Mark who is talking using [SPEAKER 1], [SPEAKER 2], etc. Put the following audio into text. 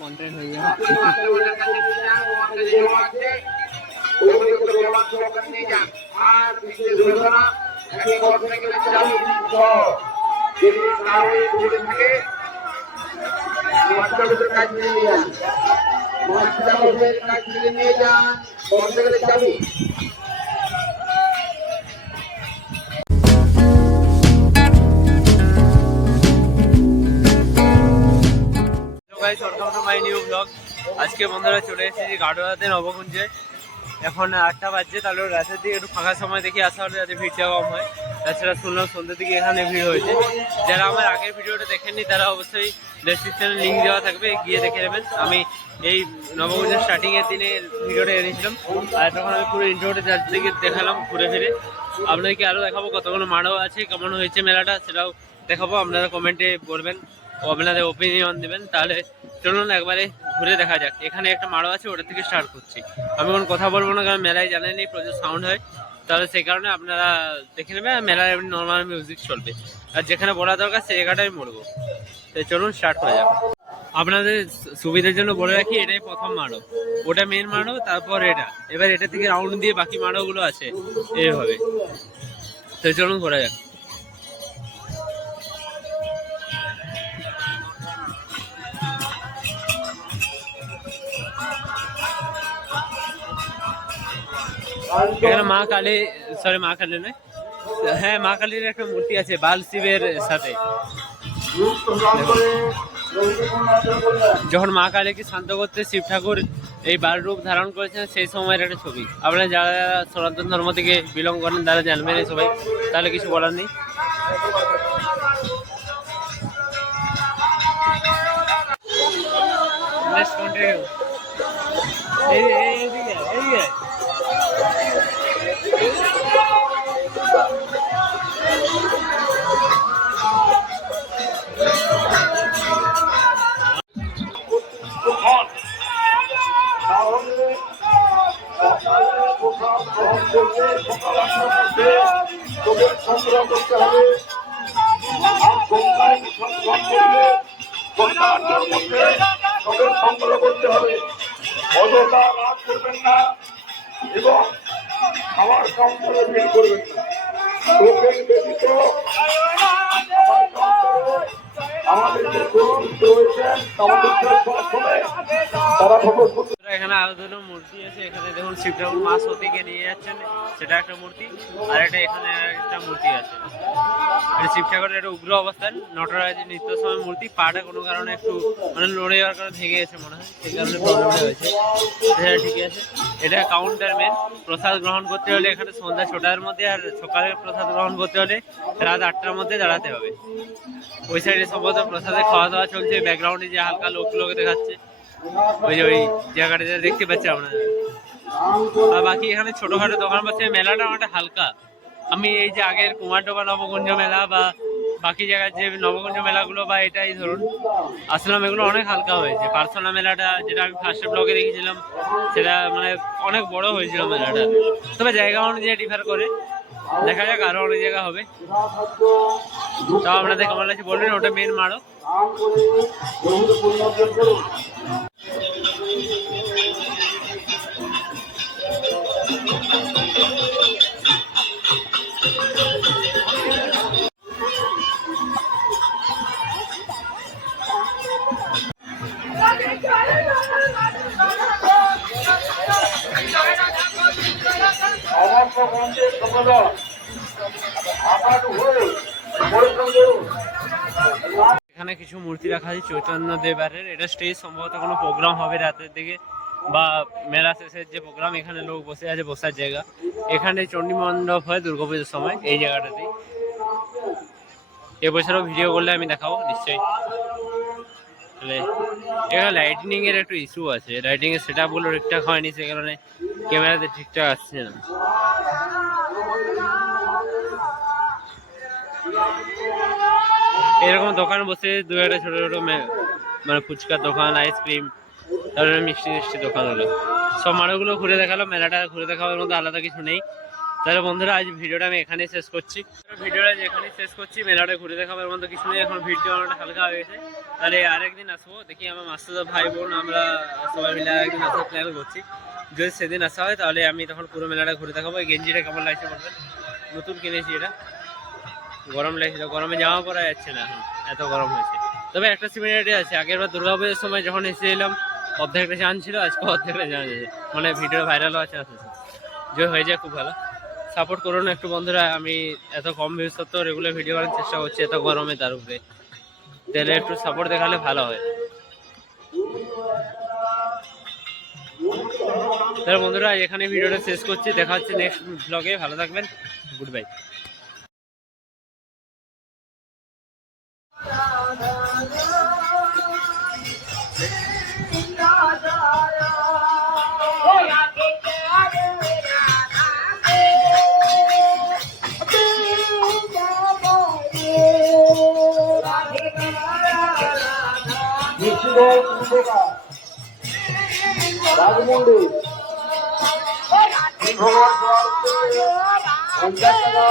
[SPEAKER 1] Content হয়ে গেল আর my new blog আজকে বন্ধুরা চলে এসেছি গাডোয়াতে নবকুঞ্জে এখন আটটা বাজছে, তাহলে রাতের দিকে একটু ফাঁকা সময় দেখি আসা হলে যাতে ভিড়টা কম হয়। তাছাড়া শুনলাম সন্ধ্যের দিকে এখানে ভিড় হয়েছে। যারা আমার আগের ভিডিওটা দেখেননি, তারা অবশ্যই ডেসক্রিপশনে লিঙ্ক দেওয়া থাকবে, গিয়ে দেখে নেবেন। আমি এই নবকুঞ্জের স্টার্টিং এর দিনে ভিডিওটা এনেছিলাম, আর তখন আমি পুরো ইন্ট্রোটা চারদিকে দেখালাম ঘুরে ফিরে। আপনাদেরকে আরও দেখাবো কতগুলো মাড়ও আছে, কেমন হয়েছে মেলাটা, সেটাও দেখাবো। আপনারা কমেন্টে বলবেন আপনাদের ওপিনিয়ন দেবেন। তাহলে চলুন একবারে ঘুরে দেখা যাক। এখানে একটা মাড়ো আছে, ওটা থেকে স্টার্ট করছি। আমি কোনো কথা বলব না, কারণ মেলায় জানেনই প্রচুর সাউন্ড হয়। তাহলে সেই কারণে আপনারা দেখে নেবেন মেলার এমনি নর্মাল মিউজিক চলবে। আর যেখানে বলা দরকার সেই জায়গাটাই মরবো। তো চলুন স্টার্ট হয়ে যাবে আপনাদের সুবিধার জন্য বলে রাখি, এটাই প্রথম মারো ওটা মেন মারো তারপর এটা। এবার এটা থেকে রাউন্ড দিয়ে বাকি মারোগুলো আছে, এইভাবে। তো চলুন ঘোরা যাক। এখানে মা কালী সরি মা কালী নয়। হ্যাঁ মা কালীর একটা মূর্তি আছে, বাল শিবের সাথে। যখন মা কালীকে শান্ত করতে শিব ঠাকুর এই বাল রূপ ধারণ করেছেন, সেই সময়ের একটা ছবি। আপনারা যারা সনাতন ধর্ম থেকে বিলং করেন, তারা জানবেন এই সবাই তাহলে কিছু বলার নেই। Let's continue. এইদিকে
[SPEAKER 2] হন তোদের সংগ্রহ করতে হবে। গঙ্গায় সংগ্রহ করতে হবে। অযথা রাত করবেন না এবং খাবার কাউন্টারে ভিড় করবেন আমাদের যে রয়েছেন তারা ফটো
[SPEAKER 1] বন্ধুরা, এখানে আরও দুটো মূর্তি আছে। এখানে দেখুন শিব ঠাকুর মা সতীকে নিয়ে যাচ্ছেন। সেটা একটা মূর্তি আর একটা এখানে একটা মূর্তি আছে। এটা শিব ঠাকুরের একটা উগ্র অবস্থান নটরাজের নিত্য সময় মূর্তি। পাটা কোনো কারণে একটু মানে লড়ে যাওয়ার কারণে ভেঙে গেছে মনে হয় সেই কারণে প্রবলেমটা হয়েছে। সেটা ঠিকই আছে। এটা কাউন্টার মেন প্রসাদ গ্রহণ করতে হলে এখানে সন্ধ্যা ছটার মধ্যে আর সকালে প্রসাদ গ্রহণ করতে হলে রাত আটটার মধ্যে দাঁড়াতে হবে। ওই সাইডে সম্ভবত প্রসাদে খাওয়া দাওয়া চলছে ব্যাকগ্রাউন্ডে যে হালকা লোকগুলোকে দেখাচ্ছে। ওই যে ওই জায়গাটা দেখতে পাচ্ছি আপনারা আর বাকি এখানে ছোটখাটো দোকান পাচ্ছে মেলাটা অনেকটা হালকা। আমি এই যে আগের কুমারডোবা নবকুঞ্জ মেলা বা বাকি জায়গার যে নবকুঞ্জ মেলাগুলো বা এটাই ধরুন, আসলাম, এগুলো অনেক হালকা হয়েছে। পার্সোনা মেলাটা, যেটা আমি ফার্স্ট ব্লগে দেখেছিলাম, সেটা মানে অনেক বড় হয়েছিল মেলাটা। তবে জায়গা অনুযায়ী ডিফার করে। দেখা যাক আরও অনেক জায়গা হবে। তাও আপনাদের কেমন লাগছে বলবেন? ওটা মেন মারো এখানে কিছু মূর্তি রাখা আছে, চৈতন্য দেবারের। এটা স্টেজ সম্ভবত কোনো প্রোগ্রাম হবে রাতের দিকে বা মেলা শেষের যে প্রোগ্রাম এখানে লোক বসে আছে, বসার জায়গা। এখানে চণ্ডী মণ্ডপ হয় দুর্গাপুজোর সময়, এই জায়গাটাতেই। এবছরও ভিডিও করলে আমি দেখাবো, নিশ্চয়ই। এখানে লাইটিনিং এর একটু ইস্যু আছে। লাইটিং এর সেট আপগুলো ঠিকঠাক হয়নি, সে কারণে ক্যামেরাতে ঠিকঠাক আসছে না। এরকম দোকান বসে দু একটা ছোট ছোট মানে ফুচকার দোকান, আইসক্রিম, তারপরে মিষ্টি মিষ্টি দোকান হলো। সব মালগুলো ঘুরে দেখাল, মেলাটা ঘুরে দেখাবার মধ্যে আলাদা কিছু নেই। তাহলে বন্ধুরা, আজ ভিডিওটা আমি এখানেই শেষ করছি। ভিডিওটা এখানেই শেষ করছি, মেলাটা ঘুরে দেখাবার মতো কিছু নেই, এখন ভিডিও অনেকটা হালকা হয়ে গেছে। তাহলে আরেকদিন আসব, দেখি আমার মাস্টার ভাই বোন, আমরা সবাই মিলে আরেকদিন আসার প্ল্যান করছি। যদি সেদিন আসা হয়, তাহলে আমি তখন পুরো মেলাটা ঘুরে দেখাবো। এই গেঞ্জিটা কেমন লাগছে বলবেন? নতুন কিনেছি এটা। গরম লাগছিল গরমে জামা পরা যাচ্ছে না এখন, এত গরম হয়েছে। তবে একটা সিমিলারিটি আছে, আগের বার দুর্গাপুজোর সময় যখন এসেছিলাম অর্ধেকটা চান ছিল, আজকে অর্ধেকটা চান মানে ভিডিও ভাইরালও আছে। যে হয়ে যায় খুব ভালো। সাপোর্ট করুন একটু বন্ধুরা, আমি এত কম ভিউজ সত্ত্বেও রেগুলার ভিডিও বানানোর চেষ্টা করছি এত গরমে তার উপরে। তাহলে একটু সাপোর্ট দেখালে ভালো হয়। তাহলে বন্ধুরা এখানে ভিডিওটা শেষ করছি। দেখা হচ্ছে নেক্সট ব্লগে ভালো থাকবেন। গুড বাই
[SPEAKER 2] নিশ্চিত রাজমন্ডি ভগবান পঞ্চাশ টাকা